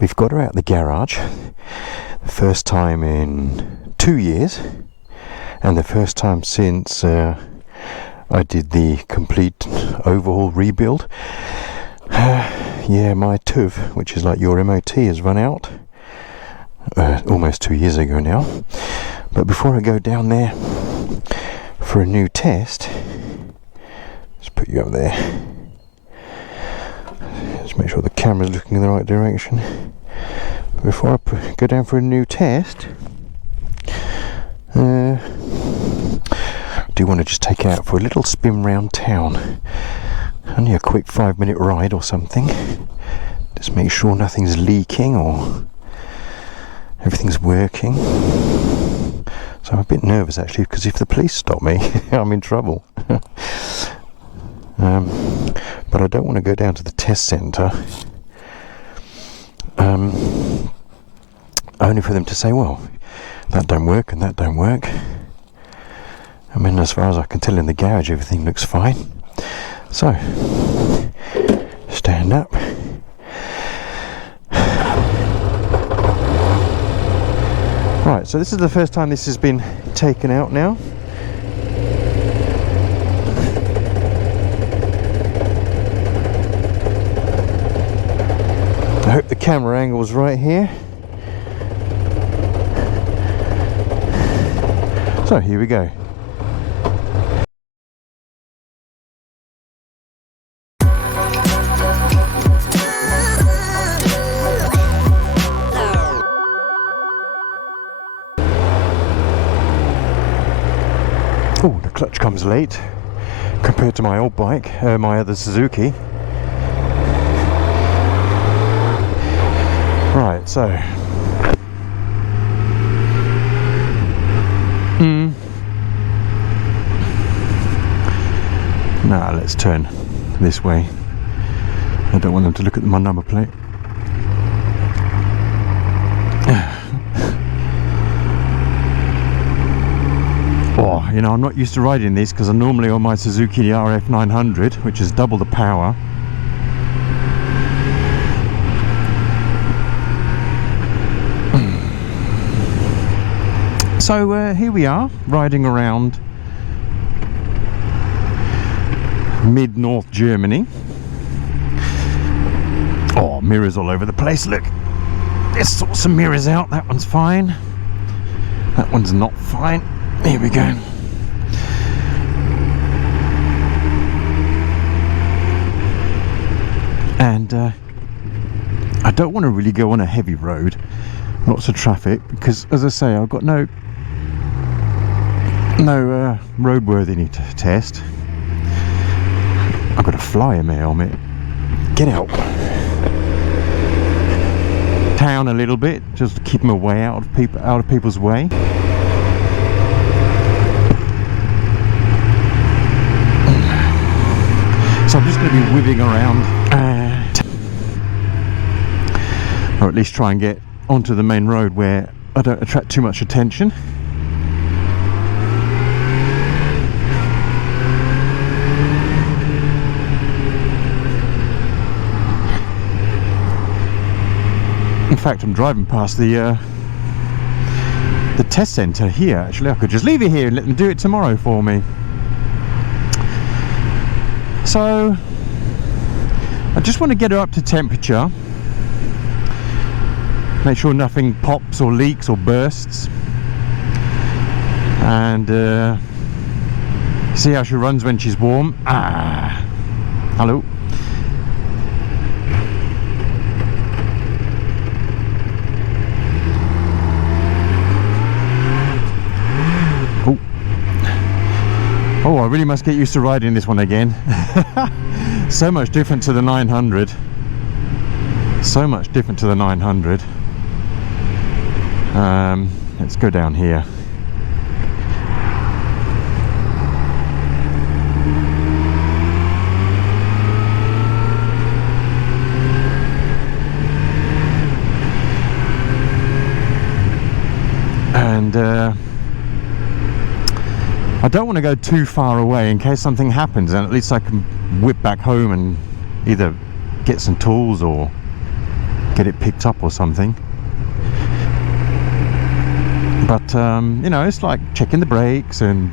we've got her out the garage. The first time in 2 years, and the first time since I did the complete overhaul rebuild. Yeah, my TÜV, which is like your MOT, has run out almost 2 years ago now. But before I go down there for a new test, let's put you up there. Just make sure the camera's looking in the right direction. Before I go down for a new test, I do want to just take it out for a little spin round town. Only a quick 5-minute ride or something. Just make sure nothing's leaking or everything's working. So I'm a bit nervous actually, because if the police stop me, I'm in trouble. But I don't want to go down to the test centre only for them to say, well, that don't work and that don't work. I mean, as far as I can tell in the garage, everything looks fine. So, stand up. Right, so this is the first time this has been taken out now. I hope the camera angle is right here. So here we go. Oh, the clutch comes late compared to my old bike, my other Suzuki. Right, so now let's turn this way. I don't want them to look at my number plate. Oh, you know, I'm not used to riding these because I'm normally on my Suzuki RF 900, which is double the power. So here we are, riding around mid-north Germany. Oh, mirrors all over the place, look. Let's sort some mirrors out. That one's fine. That one's not fine. Here we go. And I don't want to really go on a heavy road, lots of traffic, because as I say, I've got no roadworthy to test. I've got a flyer helmet. Get out. Town a little bit, just to keep them away out of people's way. So I'm just going to be whizzing around, or at least try and get onto the main road where I don't attract too much attention. In fact, I'm driving past the test centre here. Actually, I could just leave it here and let them do it tomorrow for me. So I just want to get her up to temperature, make sure nothing pops or leaks or bursts, and see how she runs when she's warm. Hello. Oh, I really must get used to riding this one again. So much different to the 900. So much different to the 900. Let's go down here. And I don't want to go too far away in case something happens, and at least I can whip back home and either get some tools or get it picked up or something. But you know, it's like checking the brakes. And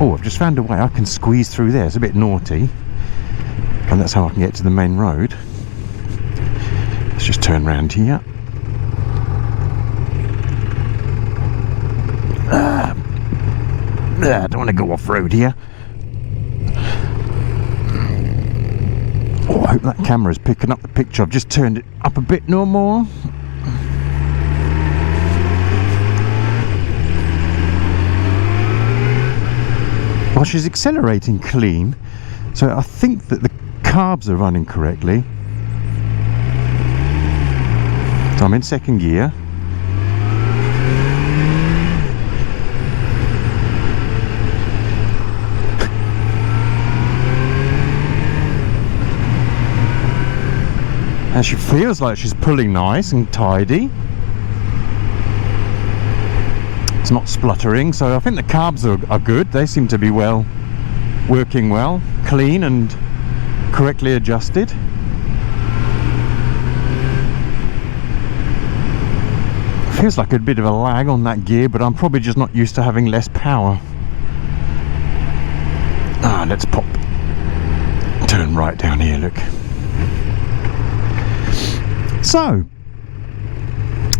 oh, I've just found a way I can squeeze through there. It's a bit naughty, and that's how I can get to the main road. Let's just turn around here. I don't want to go off-road here. Oh, I hope that camera is picking up the picture. I've just turned it up a bit no more. Well, she's accelerating clean, so I think that the carbs are running correctly. So I'm in second gear. And she feels like she's pulling nice and tidy. It's not spluttering, so I think the carbs are good. They seem to be working well, clean and correctly adjusted. Feels like a bit of a lag on that gear, but I'm probably just not used to having less power. Let's turn right down here, look. So,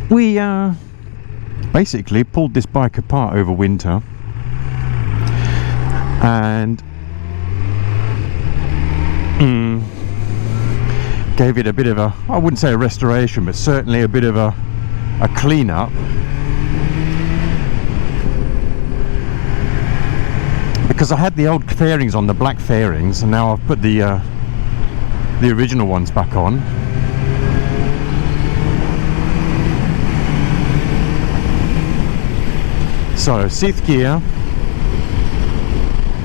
we basically pulled this bike apart over winter and gave it a bit of a, I wouldn't say a restoration, but certainly a bit of a clean-up. Because I had the old fairings on, the black fairings, and now I've put the original ones back on. So, 6th gear,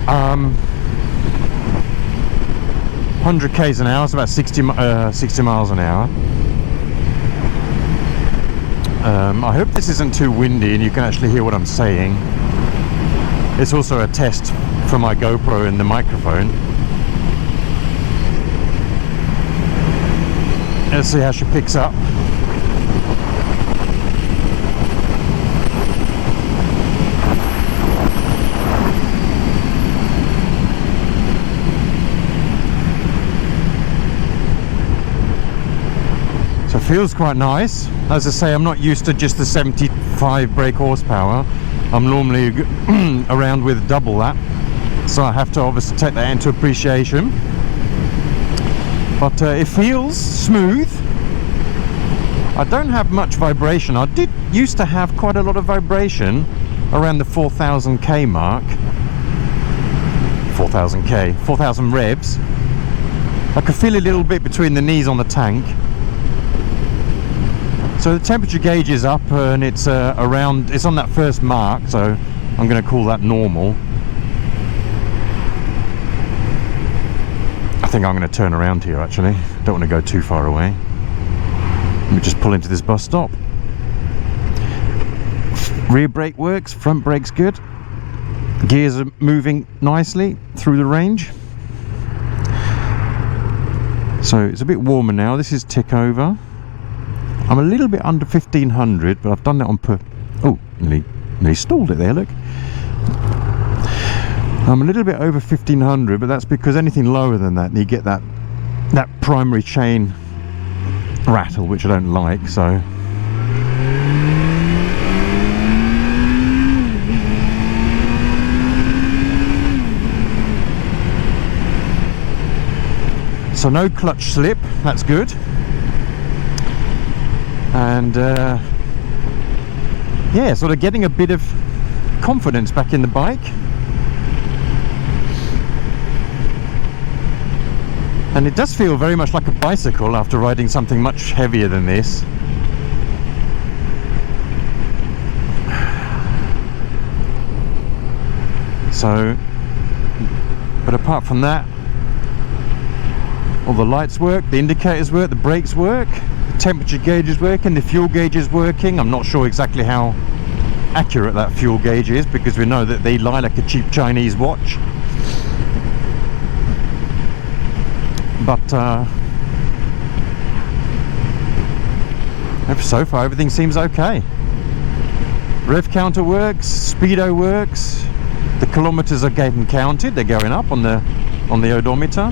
100 k's an hour, it's about 60 miles an hour. I hope this isn't too windy and you can actually hear what I'm saying. It's also a test for my GoPro and the microphone. Let's see how she picks up. So it feels quite nice. As I say, I'm not used to just the 75 brake horsepower. I'm normally around with double that, so I have to obviously take that into appreciation. But it feels smooth. I don't have much vibration. I did used to have quite a lot of vibration around the 4,000k mark. 4,000 revs. I could feel a little bit between the knees on the tank. So the temperature gauge is up and it's it's on that first mark, so I'm going to call that normal. I think I'm going to turn around here actually. Don't want to go too far away. Let me just pull into this bus stop. Rear brake works, front brake's good. Gears are moving nicely through the range. So it's a bit warmer now. This is tick over. I'm a little bit under 1500, but I've done that on oh, nearly stalled it there, look. I'm a little bit over 1500, but that's because anything lower than that, you get that primary chain rattle, which I don't like, so. So no clutch slip, that's good. And yeah, sort of getting a bit of confidence back in the bike. And it does feel very much like a bicycle after riding something much heavier than this. So, but apart from that, all the lights work, the indicators work, the brakes work. Temperature gauge is working, the fuel gauge is working. I'm not sure exactly how accurate that fuel gauge is because we know that they lie like a cheap Chinese watch. But So far everything seems okay. Rev counter works, speedo works, the kilometers are getting counted, they're going up on the odometer.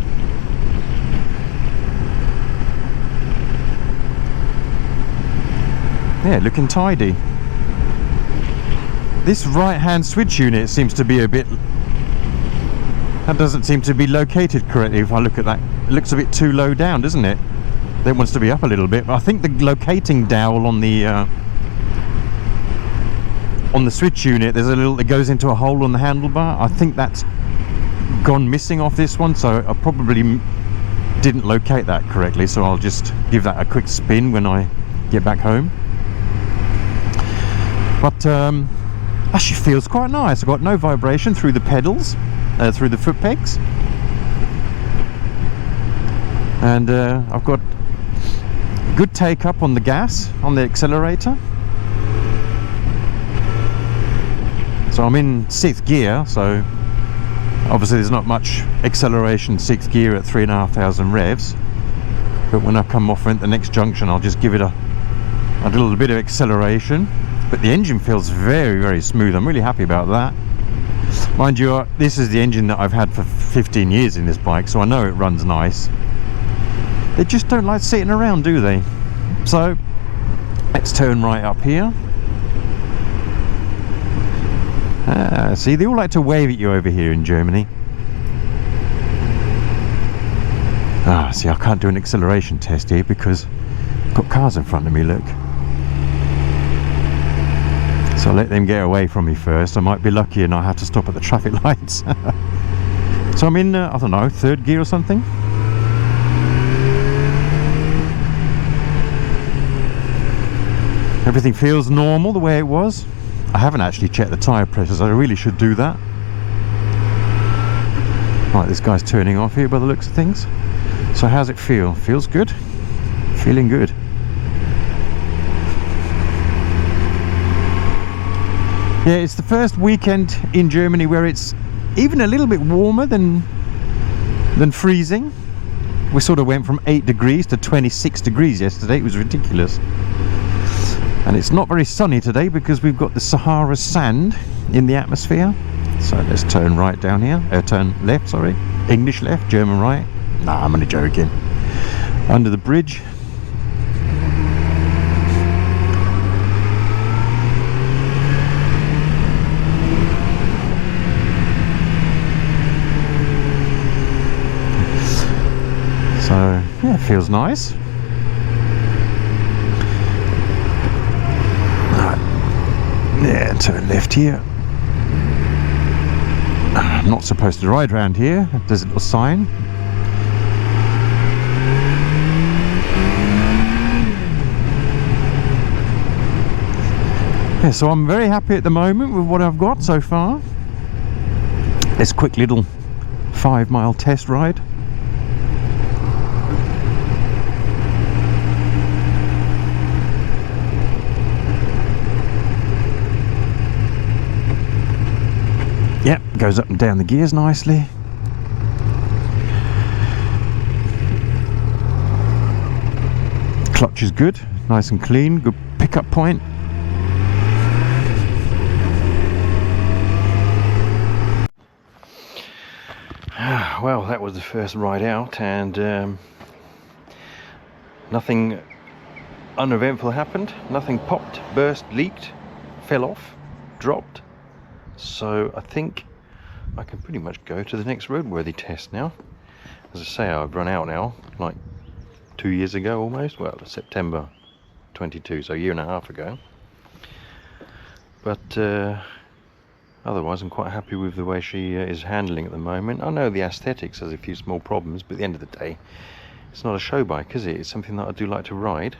Yeah, looking tidy. This right hand switch unit seems to be a bit, that doesn't seem to be located correctly. If I look at that, it looks a bit too low down, doesn't it? That wants to be up a little bit, but I think the locating dowel on the switch unit, there's a little, it goes into a hole on the handlebar. I think that's gone missing off this one, so I probably didn't locate that correctly, so I'll just give that a quick spin when I get back home. But actually feels quite nice. I've got no vibration through the pedals, through the foot pegs, and I've got good take up on the gas, on the accelerator. So I'm in 6th gear, so obviously there's not much acceleration 6th gear at 3,500 revs, but when I come off at the next junction I'll just give it a little bit of acceleration. But the engine feels very, very smooth. I'm really happy about that. Mind you, this is the engine that I've had for 15 years in this bike, so I know it runs nice. They just don't like sitting around, do they? So let's turn right up here. See, they all like to wave at you over here in Germany. See, I can't do an acceleration test here because I've got cars in front of me, look. So I'll let them get away from me first. I might be lucky and I have to stop at the traffic lights. So I'm in, I don't know, 3rd gear or something. Everything feels normal the way it was. I haven't actually checked the tyre pressures. I really should do that. Right, this guy's turning off here by the looks of things. So how's it feel? Feels good? Feeling good. Yeah, it's the first weekend in Germany where it's even a little bit warmer than freezing. We sort of went from 8 degrees to 26 degrees yesterday. It was ridiculous. And it's not very sunny today because we've got the Sahara sand in the atmosphere. So let's turn right down here. Turn left, sorry. English left, German right. Nah, I'm only joking. Under the bridge. So yeah, it feels nice. Yeah, turn left here. I'm not supposed to ride around here. There's a little sign. Yeah, so I'm very happy at the moment with what I've got so far. This quick little 5-mile test ride. Yep, goes up and down the gears nicely. Clutch is good, nice and clean, good pickup point. Well, that was the first ride out, and nothing uneventful happened. Nothing popped, burst, leaked, fell off, dropped. So I think I can pretty much go to the next roadworthy test now. As I say, I've run out now, like 2 years ago almost. Well, September 22, so a year and a half ago. But otherwise I'm quite happy with the way she is handling at the moment. I know the aesthetics has a few small problems, but at the end of the day it's not a show bike, is it? It's something that I do like to ride,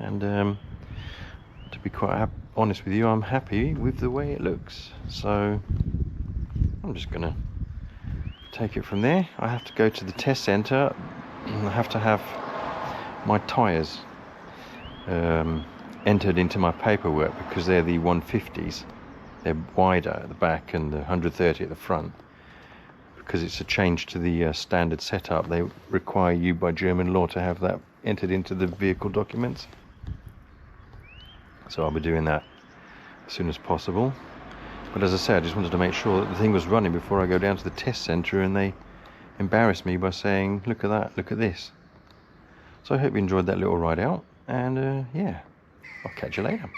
and to be quite honest with you, I'm happy with the way it looks. So I'm just gonna take it from there. I have to go to the test center. I have to have my tyres entered into my paperwork because they're the 150s. They're wider at the back and the 130 at the front. Because it's a change to the standard setup, they require you by German law to have that entered into the vehicle documents. So I'll be doing that as soon as possible. But as I say, I just wanted to make sure that the thing was running before I go down to the test centre and they embarrass me by saying, look at that, look at this. So I hope you enjoyed that little ride out, and yeah, I'll catch you later.